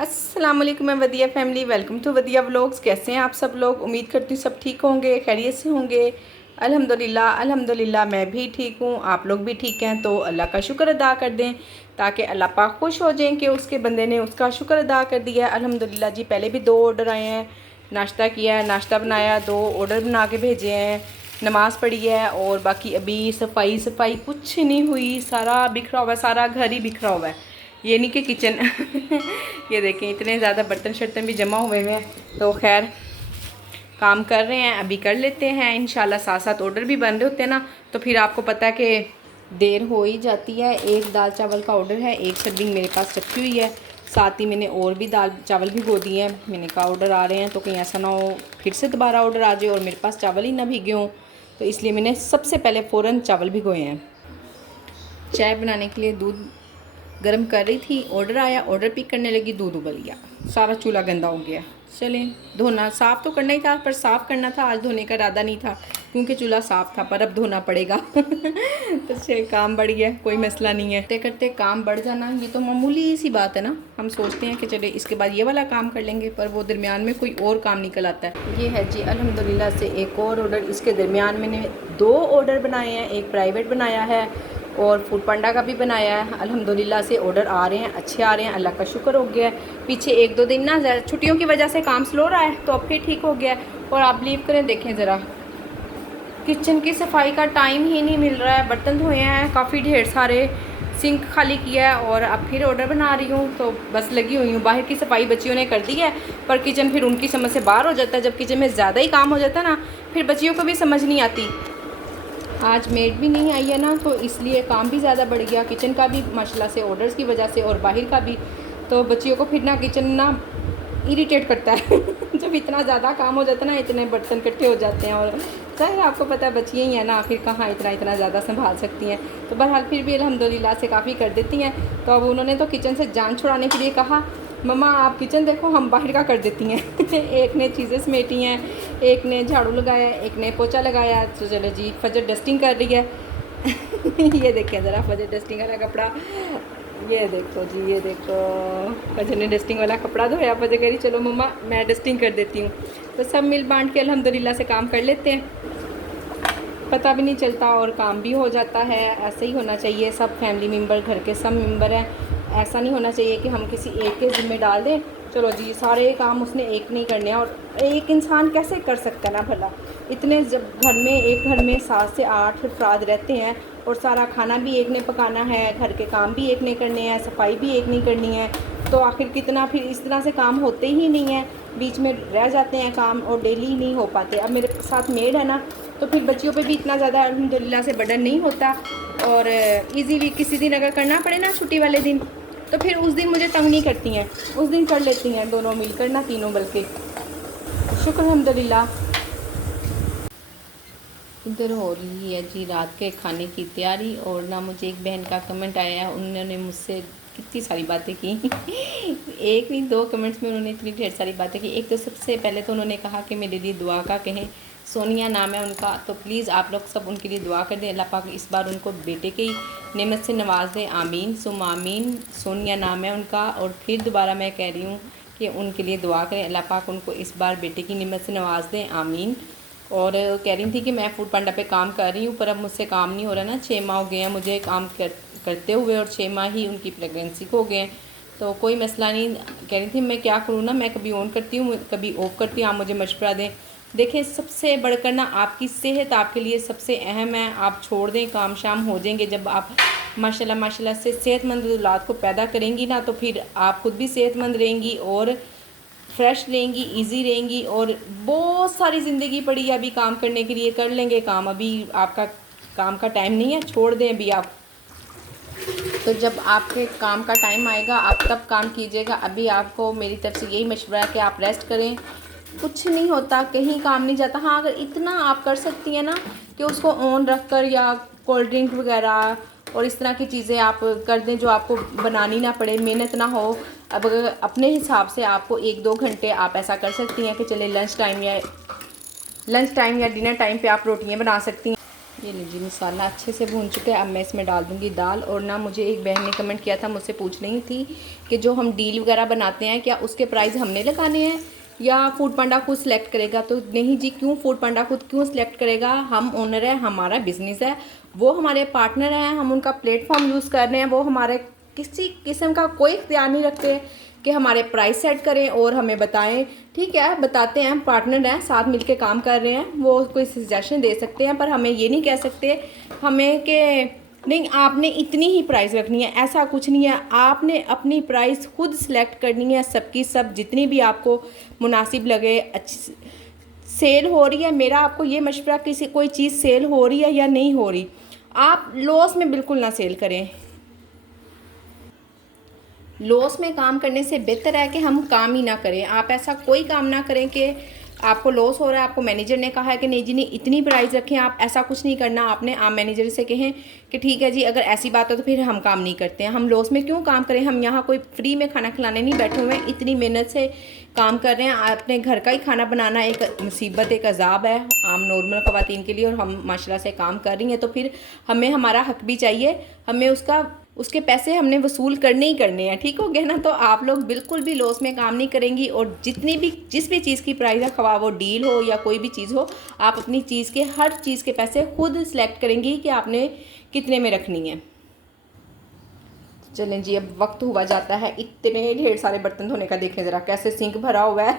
अस्सलाम वालेकुम मैं वदिया फैमिली, वेलकम टू वदिया व्लॉग्स। कैसे हैं आप सब लोग? उम्मीद करती हूँ सब ठीक होंगे, खैरियत से होंगे। अल्हम्दुलिल्लाह मैं भी ठीक हूँ, आप लोग भी ठीक हैं। तो अल्लाह का शुक्र अदा कर दें ताकि अल्लाह पाक खुश हो जाएं कि उसके बंदे ने उसका शुक्र अदा कर दिया है। अल्हम्दुलिल्लाह जी, पहले भी 2 ऑर्डर आए हैं, नाश्ता किया है, नाश्ता बनाया, 2 ऑर्डर बना के भेजे हैं, नमाज़ पढ़ी है और बाकी अभी सफाई कुछ नहीं हुई। सारा बिखरा हुआ है, सारा घर ही बिखरा हुआ है। ये नहीं कि किचन ये देखें इतने ज़्यादा बर्तन शर्तन भी जमा हुए हैं। तो खैर काम कर रहे हैं, अभी कर लेते हैं इंशाल्लाह। साथ साथ ऑर्डर भी बन रहे होते हैं ना, तो फिर आपको पता है कि देर हो ही जाती है। एक दाल चावल का ऑर्डर है, एक सर्विंग मेरे पास रखी हुई है, साथ ही मैंने और भी दाल चावल भिगो दिए हैं। मैंने कहा ऑर्डर आ रहे हैं तो कहीं ऐसा ना हो फिर से दोबारा ऑर्डर आ जाए और मेरे पास चावल ही ना भीगे हों, तो इसलिए मैंने सबसे पहले फ़ौरन चावल भिगोए हैं। चाय बनाने के लिए दूध गर्म कर रही थी, ऑर्डर आया, ऑर्डर पिक करने लगी, दूध उबल गया, सारा चूल्हा गंदा हो गया। चलें, धोना साफ़ तो करना ही था, पर साफ़ करना था, आज धोने का इरादा नहीं था क्योंकि चूल्हा साफ़ था, पर अब धोना पड़ेगा तो काम बढ़ गया, कोई मसला नहीं है। करते करते काम बढ़ जाना ये तो मामूली सी बात है ना। हम सोचते हैं कि चले इसके बाद ये वाला काम कर लेंगे, पर वो दरमियान में कोई और काम निकल आता है। ये है जी अल्हम्दुलिल्लाह से एक और ऑर्डर। इसके दरमियान मैंने 2 ऑर्डर बनाए हैं, एक प्राइवेट बनाया है और फूड पांडा का भी बनाया है। अल्हम्दुलिल्लाह से ऑर्डर आ रहे हैं, अच्छे आ रहे हैं, अल्लाह का शुक्र हो गया है। पीछे 1-2 दिन ना छुट्टियों की वजह से काम स्लो रहा है, तो अब फिर ठीक हो गया है। और आप बिलीव करें, देखें ज़रा किचन की सफाई का टाइम ही नहीं मिल रहा है। बर्तन धोए हैं काफ़ी ढेर सारे, सिंक खाली किया है और अब फिर ऑर्डर बना रही हूँ, तो बस लगी हुई हूँ। बाहर की सफाई बच्चियों ने कर दी है, पर किचन फिर उनकी समझ से बाहर हो जाता है। जब किचन में ज़्यादा ही काम हो जाता है ना, फिर बच्चियों को भी समझ नहीं आती। आज मेड भी नहीं आई है ना, तो इसलिए काम भी ज़्यादा बढ़ गया, किचन का भी माशाल्लाह से ऑर्डर्स की वजह से और बाहर का भी। तो बच्चियों को फिर ना किचन ना इरिटेट करता है जब इतना ज़्यादा काम हो जाता है ना, इतने बर्तन इकट्ठे हो जाते हैं। और चाहे आपको पता है बच्चियाँ ही हैं ना, फिर कहाँ इतना ज़्यादा संभाल सकती हैं। तो बहरहाल फिर भी अल्हम्दुलिल्लाह से काफ़ी कर देती हैं। तो अब उन्होंने तो किचन से जान छुड़ाने के लिए कहा, मम्मा आप किचन देखो, हम बाहर का कर देती हैं एक ने चीज़ें समेटी हैं, एक ने झाड़ू लगाया, एक ने पोछा लगाया। तो चलो जी, फजर डस्टिंग कर रही है ये देखिए ज़रा फजर डस्टिंग वाला कपड़ा, ये देखो जी, ये देखो फजर ने डस्टिंग वाला कपड़ा धोया। फजर कह रही चलो मम्मा मैं डस्टिंग कर देती हूँ। तो सब मिल बांट के अल्हम्दुलिल्लाह से काम कर लेते हैं, पता भी नहीं चलता और काम भी हो जाता है। ऐसे ही होना चाहिए, सब फैमिली मेम्बर, घर के सब मेम्बर हैं। ऐसा नहीं होना चाहिए कि हम किसी एक के ज़िम्मे डाल दें, चलो जी सारे काम उसने एक नहीं करने हैं। और एक इंसान कैसे कर सकता है ना भला, इतने जब एक घर में 7 से 8 अफराद रहते हैं और सारा खाना भी एक ने पकाना है, घर के काम भी एक ने करने हैं, सफाई भी एक नहीं करनी है, तो आखिर कितना फिर इस तरह से काम होते ही नहीं हैं, बीच में रह जाते हैं काम और डेली नहीं हो पाते। अब मेरे साथ मेड है ना, तो फिर बच्चियों पे भी इतना ज़्यादा अल्हम्दुलिल्लाह से बर्डन नहीं होता। और इजीली किसी दिन अगर करना पड़े ना छुट्टी वाले दिन, तो फिर उस दिन मुझे तंग नहीं करती हैं, उस दिन कर लेती हैं दोनों मिलकर ना, तीनों बल्कि। शुक्र अल्हम्दुलिल्लाह। इधर हो रही है जी रात के खाने की तैयारी। और ना मुझे एक बहन का कमेंट आया है, उन्होंने मुझसे कितनी सारी बातें की एक नहीं 2 कमेंट्स में उन्होंने इतनी ढेर सारी बातें की। एक तो सबसे पहले तो उन्होंने कहा कि मेरे लिए दुआ का कहें, सोनिया नाम है उनका, तो प्लीज़ आप लोग सब उनके लिए दुआ कर दें, अल्लाह पाक इस बार उनको बेटे की नेमत से नवाज दें, आमीन सुम आमीन। सोनिया नाम है उनका। और फिर दोबारा मैं कह रही हूँ कि उनके लिए दुआ करें, अल्लाह पाक उनको इस बार बेटे की नेमत से नवाज दें, आमीन। और कह रही थी कि मैं फूड पांडा पे काम कर रही हूँ, पर अब मुझसे काम नहीं हो रहा ना, 6 माह हो गए हैं मुझे काम करते हुए और 6 माह ही उनकी प्रेगनेंसी को हो गए हैं, तो कोई मसला नहीं। कह रही थी मैं क्या करूँ ना, मैं कभी ऑन करती हूँ कभी ऑफ करती हूँ, आप मुझे मशवरा दें। देखें सबसे बढ़कर ना आपकी सेहत आपके लिए सबसे अहम है। आप छोड़ दें, काम शाम हो जाएंगे, जब आप माशाल्लाह से सेहतमंद औलाद को पैदा करेंगी ना, तो फिर आप खुद भी सेहतमंद रहेंगी और फ्रेश रहेंगी, इजी रहेंगी। और बहुत सारी ज़िंदगी पड़ी है अभी काम करने के लिए, कर लेंगे काम, अभी आपका काम का टाइम नहीं है, छोड़ दें अभी आप। तो जब आपके काम का टाइम आएगा आप तब काम कीजिएगा। अभी आपको मेरी तरफ से यही मशवरा है कि आप रेस्ट करें, कुछ नहीं होता, कहीं काम नहीं जाता। हाँ, अगर इतना आप कर सकती हैं ना कि उसको ऑन रख कर या कोल्ड ड्रिंक वगैरह और इस तरह की चीज़ें आप कर दें जो आपको बनानी ना पड़े, मेहनत ना हो। अब अगर अपने हिसाब से आपको 1-2 घंटे आप ऐसा कर सकती हैं कि चले लंच टाइम या डिनर टाइम पे आप रोटियां बना सकती हैं, ये लीजिए मसाला अच्छे से भून चुका है। अब मैं इसमें डाल दूँगी दाल। और ना मुझे एक बहन ने कमेंट किया था, मुझसे पूछ रही थी कि जो हम डील वगैरह बनाते हैं क्या उसके प्राइस हमने लगाने हैं या फूड पांडा खुद सेलेक्ट करेगा। तो नहीं जी, क्यों फूड पांडा खुद क्यों सेलेक्ट करेगा। हम ओनर है, हमारा बिजनेस है, वो हमारे पार्टनर हैं, हम उनका प्लेटफॉर्म यूज़ कर रहे हैं। वो हमारे किसी किस्म का कोई इख्तियार नहीं रखते कि हमारे प्राइस सेट करें और हमें बताएं। ठीक है, बताते हैं, हम पार्टनर हैं, साथ मिलके काम कर रहे हैं, वो कोई सजेशन दे सकते हैं, पर हमें ये नहीं कह सकते हमें कि नहीं आपने इतनी ही प्राइस रखनी है। ऐसा कुछ नहीं है, आपने अपनी प्राइस खुद सेलेक्ट करनी है, सबकी सब जितनी भी आपको मुनासिब लगे। अच्छी सेल हो रही है, मेरा आपको ये मशवरा, किसी कोई चीज़ सेल हो रही है या नहीं हो रही, आप लॉस में बिल्कुल ना सेल करें। लॉस में काम करने से बेहतर है कि हम काम ही ना करें। आप ऐसा कोई काम ना करें कि आपको लॉस हो रहा है, आपको मैनेजर ने कहा है कि नहीं जी नहीं इतनी प्राइस रखें, आप ऐसा कुछ नहीं करना। आपने आप मैनेजर से कहें कि ठीक है जी, अगर ऐसी बात हो तो फिर हम काम नहीं करते हैं। हम लॉस में क्यों काम करें, हम यहाँ कोई फ्री में खाना खिलाने नहीं बैठे हुए हैं, इतनी मेहनत से काम कर रहे हैं। अपने घर का ही खाना बनाना एक मुसीबत, एक अजाब है आम नॉर्मल ख़वातीन के लिए, और हम माशाल्लाह से काम कर रही हैं, तो फिर हमें हमारा हक भी चाहिए, हमें उसके पैसे हमने वसूल करने ही करने हैं। ठीक हो गया ना। तो आप लोग बिल्कुल भी लॉस में काम नहीं करेंगी, और जिस भी चीज़ की प्राइस है, खवा वो डील हो या कोई भी चीज़ हो, आप अपनी चीज़ के हर चीज़ के पैसे खुद सेलेक्ट करेंगी कि आपने कितने में रखनी है। चलें जी, अब वक्त हुआ जाता है इतने ढेर सारे बर्तन धोने का। देखें ज़रा कैसे सिंक भरा हुआ है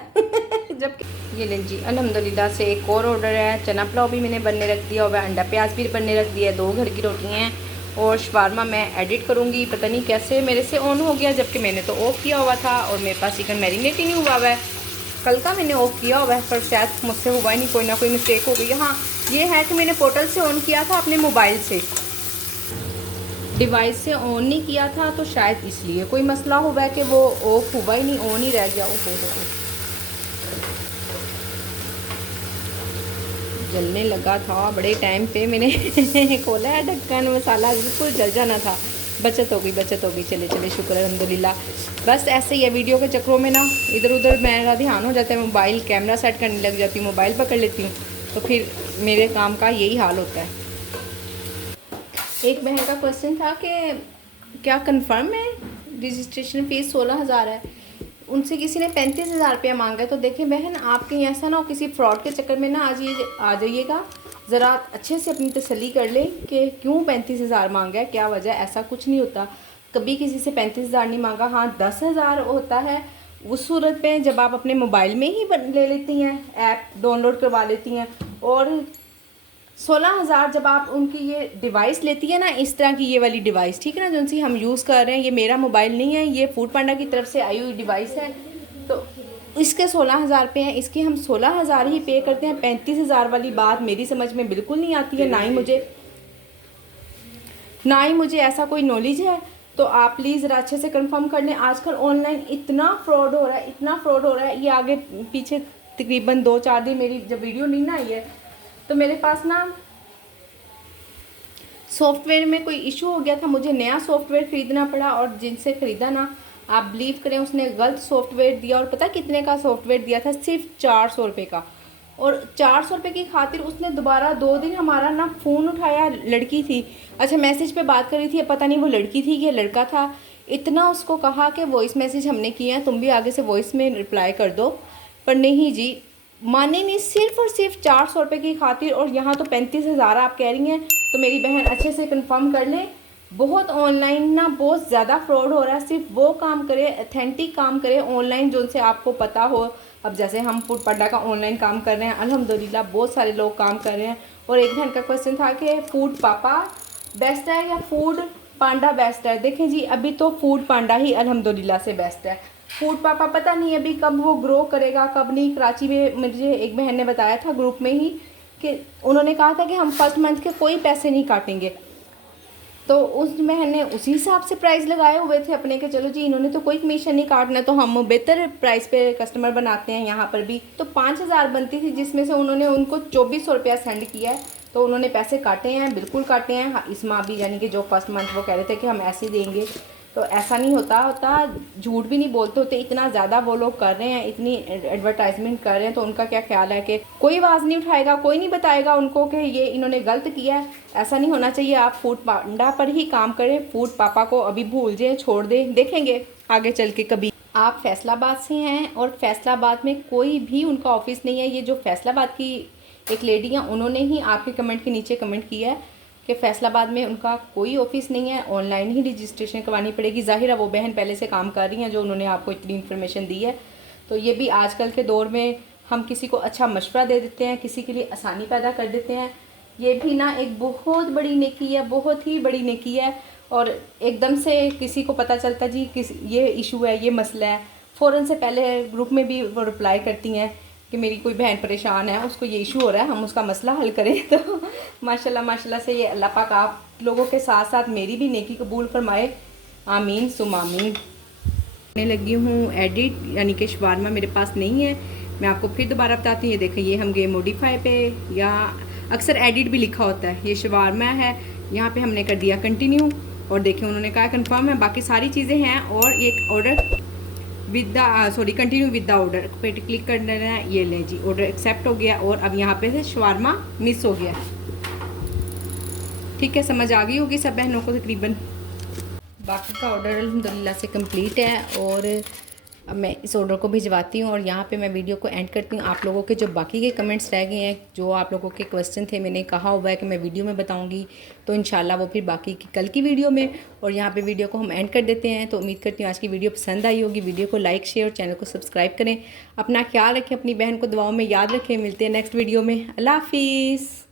जबकि ये लें जी, अल्हम्दुलिल्लाह से एक और ऑर्डर है। चना पुलाव भी मैंने बनने रख दिया हुआ है, अंडा प्याज भी बनने रख दिया है, 2 घर की रोटियाँ हैं, और शवारमा मैं एडिट करूँगी। पता नहीं कैसे मेरे से ऑन हो गया, जबकि मैंने तो ऑफ़ किया हुआ था, और मेरे पास चिकन मैरिनेट ही नहीं हुआ है। कल का मैंने ऑफ़ किया हुआ है, पर शायद मुझसे हुआ ही नहीं, कोई ना कोई मिस्टेक हो गई। हाँ, ये है कि मैंने पोर्टल से ऑन किया था, अपने मोबाइल से, डिवाइस से ऑन नहीं किया था, तो शायद इसलिए कोई मसला हुआ है कि वो ऑफ हुआ ही नहीं, ऑन ही रह गया। हो जलने लगा था बड़े टाइम पे, मैंने खोला है ढक्कन, मसाला बिल्कुल जल जाना था। बचत हो गई। चले चले शुक्र अल्हम्दुलिल्लाह। बस ऐसे ही है, वीडियो के चक्रों में ना इधर उधर मेरा ध्यान हो जाता है, मोबाइल कैमरा सेट करने लग जाती हूँ, मोबाइल पकड़ लेती हूँ, तो फिर मेरे काम का यही हाल होता है। एक बहन का क्वेश्चन था कि क्या कंफर्म है रजिस्ट्रेशन फ़ीस 16,000 है, उनसे किसी ने 35,000 रुपया मांगा है। तो देखें बहन, आप कहीं ऐसा ना हो किसी फ्रॉड के चक्कर में ना आ जाइएगा। ज़रा अच्छे से अपनी तसल्ली कर लें कि क्यों 35,000 मांगा है, क्या वजह। ऐसा कुछ नहीं होता, कभी किसी से 35,000 नहीं मांगा। हाँ, 10,000 होता है उस सूरत में जब आप अपने मोबाइल में ही ले लेती हैं, ऐप डाउनलोड करवा लेती हैं, और 16,000 जब आप उनकी ये डिवाइस लेती है ना, इस तरह की ये वाली डिवाइस, ठीक है ना, जिनसे हम यूज़ कर रहे हैं, ये मेरा मोबाइल नहीं है, ये फूड पांडा की तरफ से आई हुई डिवाइस है, तो इसके 16,000 रुपये हैं, इसके हम 16,000 ही पे करते हैं। 35,000 वाली बात मेरी समझ में बिल्कुल नहीं आती है, ना ही मुझे ऐसा कोई नॉलेज है। तो आप प्लीज़ ज़रा अच्छे से कंफर्म कर लें। आजकल ऑनलाइन इतना फ्रॉड हो रहा है, ये आगे पीछे तकरीबन 2-4 दिन मेरी जब वीडियो नहीं ना आई है, तो मेरे पास ना सॉफ्टवेयर में कोई इशू हो गया था, मुझे नया सॉफ्टवेयर ख़रीदना पड़ा, और जिनसे ख़रीदा ना, आप बिलीव करें, उसने गलत सॉफ्टवेयर दिया, और पता कितने का सॉफ्टवेयर दिया था, सिर्फ 400 रुपये का। और 400 रुपये की खातिर उसने दोबारा 2 दिन हमारा ना फ़ोन उठाया। लड़की थी, अच्छा मैसेज पे बात कर रही थी, पता नहीं वो लड़की थी कि लड़का था। इतना उसको कहा कि वॉइस मैसेज हमने किए हैं, तुम भी आगे से वॉइस में रिप्लाई कर दो, पर नहीं जी, माने नहीं, सिर्फ और सिर्फ 400 रुपये की खातिर। और यहाँ तो 35,000 आप कह रही हैं। तो मेरी बहन अच्छे से कंफर्म कर लें, बहुत ऑनलाइन ना बहुत ज़्यादा फ्रॉड हो रहा है। सिर्फ वो काम करें, अथेंटिक काम करें ऑनलाइन, जो उनसे आपको पता हो। अब जैसे हम फूड पांडा का ऑनलाइन काम कर रहे हैं, अल्हम्दुलिल्लाह बहुत सारे लोग काम कर रहे हैं। और एक बहन का क्वेश्चन था कि फूड पापा बेस्ट है या फूड पांडा बेस्ट है। देखें जी, अभी तो फूड पांडा ही अल्हम्दुलिल्लाह से बेस्ट है। फूड पापा पता नहीं अभी कब वो ग्रो करेगा, कब नहीं। कराची में मुझे एक बहन ने बताया था ग्रुप में ही कि उन्होंने कहा था कि हम फर्स्ट मंथ के कोई पैसे नहीं काटेंगे, तो उस बहन ने उसी हिसाब से प्राइस लगाए हुए थे अपने के, चलो जी इन्होंने तो कोई कमीशन नहीं काटना, तो हम बेहतर प्राइस पे कस्टमर बनाते हैं। यहाँ पर भी तो 5,000 बनती थी, जिसमें से उन्होंने उनको 2400 रुपया सेंड किया है, तो उन्होंने पैसे काटे हैं, बिल्कुल काटे हैं। इस माह भी, यानी कि जो फर्स्ट मंथ वो कह रहे थे कि हम ऐसे ही देंगे, तो ऐसा नहीं होता, झूठ भी नहीं बोलते होते। इतना ज़्यादा वो लोग कर रहे हैं, इतनी एडवर्टाइजमेंट कर रहे हैं, तो उनका क्या ख्याल है कि कोई आवाज़ नहीं उठाएगा, कोई नहीं बताएगा उनको कि ये इन्होंने गलत किया है। ऐसा नहीं होना चाहिए। आप फूड पांडा पर ही काम करें, फूड पापा को अभी भूल जाएं, छोड़ दें, देखेंगे आगे चल के कभी। आप फैसलाबाद से हैं और फैसलाबाद में कोई भी उनका ऑफिस नहीं है। ये जो फैसलाबाद की एक लेडी हैं, उन्होंने ही आपके कमेंट के नीचे कमेंट किया है कि फैसलाबाद में उनका कोई ऑफिस नहीं है, ऑनलाइन ही रजिस्ट्रेशन करवानी पड़ेगी। ज़ाहिर है वो बहन पहले से काम कर रही हैं, जो उन्होंने आपको इतनी इन्फॉर्मेशन दी है। तो ये भी आजकल के दौर में हम किसी को अच्छा मशवरा दे देते हैं, किसी के लिए आसानी पैदा कर देते हैं। ये भी ना एक बहुत बड़ी नेकी है, बहुत ही बड़ी नेकी है। और एकदम से किसी को पता चलता जी ये इशू है, ये मसला है, फ़ौरन से पहले ग्रुप में भी वो रिप्लाई करती हैं कि मेरी कोई बहन परेशान है, उसको ये इशू हो रहा है, हम उसका मसला हल करें। तो माशाल्लाह माशाल्लाह से ये अल्लाह पाक आप लोगों के साथ साथ मेरी भी नेकी कबूल फरमाए, आमीन सुम आमीन। मैं लगी हूँ एडिट, यानी कि शवारमा मेरे पास नहीं है। मैं आपको फिर दोबारा बताती हूँ। ये देखें, ये हम गए मॉडिफाई पे, या अक्सर एडिट भी लिखा होता है। ये शवारमा है, यहाँ पे हमने कर दिया कंटिन्यू, और देखें उन्होंने कहा कंफर्म है, बाकी सारी चीज़ें हैं। और एक order with the continue with the order पे क्लिक कर देना है। ये लें जी, ऑर्डर एक्सेप्ट हो गया, और अब यहाँ पे से शवारमा मिस हो गया। ठीक है, समझ आ गई होगी सब बहनों को तकरीबन। बाकी का ऑर्डर अल्हम्दुलिल्लाह से कंप्लीट है, और अब मैं इस ऑर्डर को भिजवाती हूँ, और यहाँ पे मैं वीडियो को एंड करती हूँ। आप लोगों के जो बाकी के कमेंट्स रह गए हैं, जो आप लोगों के क्वेश्चन थे, मैंने कहा हुआ है कि मैं वीडियो में बताऊँगी, तो इंशाल्लाह वो फिर बाकी की कल की वीडियो में। और यहाँ पे वीडियो को हम एंड कर देते हैं। तो उम्मीद करती हूँ आज की वीडियो पसंद आई होगी। वीडियो को लाइक शेयर और चैनल को सब्सक्राइब करें। अपना ख्याल रखें, अपनी बहन को दुआओं में याद रखें। मिलते हैं नेक्स्ट वीडियो में। अल्लाह हाफिज़।